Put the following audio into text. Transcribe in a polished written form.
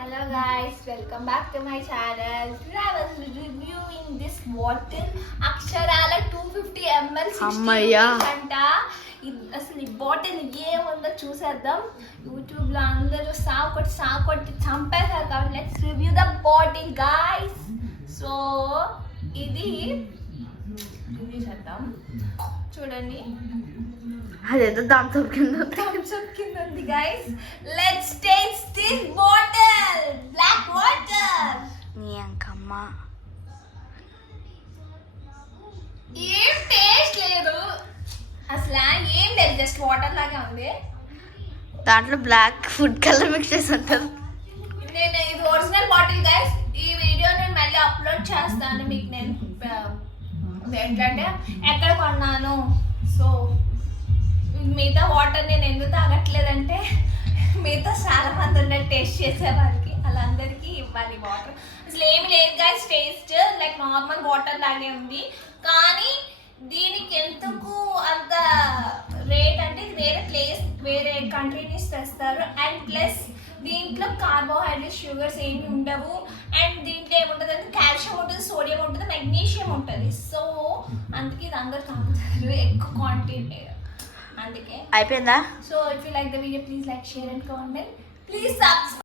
Hello guys, welcome back to my channel. Today I was reviewing this bottle Aksharala 250 ml 60 అమ్మయ్యా. అంట. అసలు ఈ bottle ఏముందో చూసేద్దాం. యూట్యూబ్ లో అందరూ సాకొట్టి చంపేశారు కాబట్టి let's review the bottle guys. So ఇది రివ్యూ చేద్దాం. చూడండి, అదేదో థమ్స్ అప్ కింద ఉంది guys. Let's taste this bottle black water. నీ అంకమ్మ ఏం టేస్ట్ లేదు అసలు, ఏం లేదు, జస్ట్ వాటర్ లాగే ఉంది. దాంట్లో బ్లాక్ ఫుడ్ కలర్ మిక్స్ చేసి ఉంటుంది. నేను ఇది ఒరిజినల్ బాటిల్ గైస్. ఈ వీడియో నేను మళ్ళీ అప్లోడ్ చేస్తాను మీకు. నేను ఏంటంటే ఎక్కడ కొన్నాను. సో మిగతా వాటర్ నేను ఎందుకు తాగట్లేదంటే మిగతా చాలా మంది ఉన్నారు టేస్ట్ చేసే వాళ్ళకి, వాళ్ళందరికీ ఇవ్వాలి వాటర్. అసలు ఏమి లేదు guys, taste like normal water లాగే ఉంది. కానీ దీనికి ఎందుకు అంత రేట్ అంటే ఇది వేరే కంట్రీ నుంచి తెస్తారు. అండ్ ప్లస్ దీంట్లో కార్బోహైడ్రేట్స్, షుగర్స్ ఏమి ఉండవు. అండ్ దీంట్లో ఏముంటుంది అంటే కాల్షియం ఉంటుంది, సోడియం ఉంటుంది, మెగ్నీషియం ఉంటుంది. సో అందుకే ఇది అందరు తాగుతారు ఎక్కువ క్వాంటిటీ, అందుకే. అయిపోయిందా? So if you like the video please like, share and comment. Please subscribe.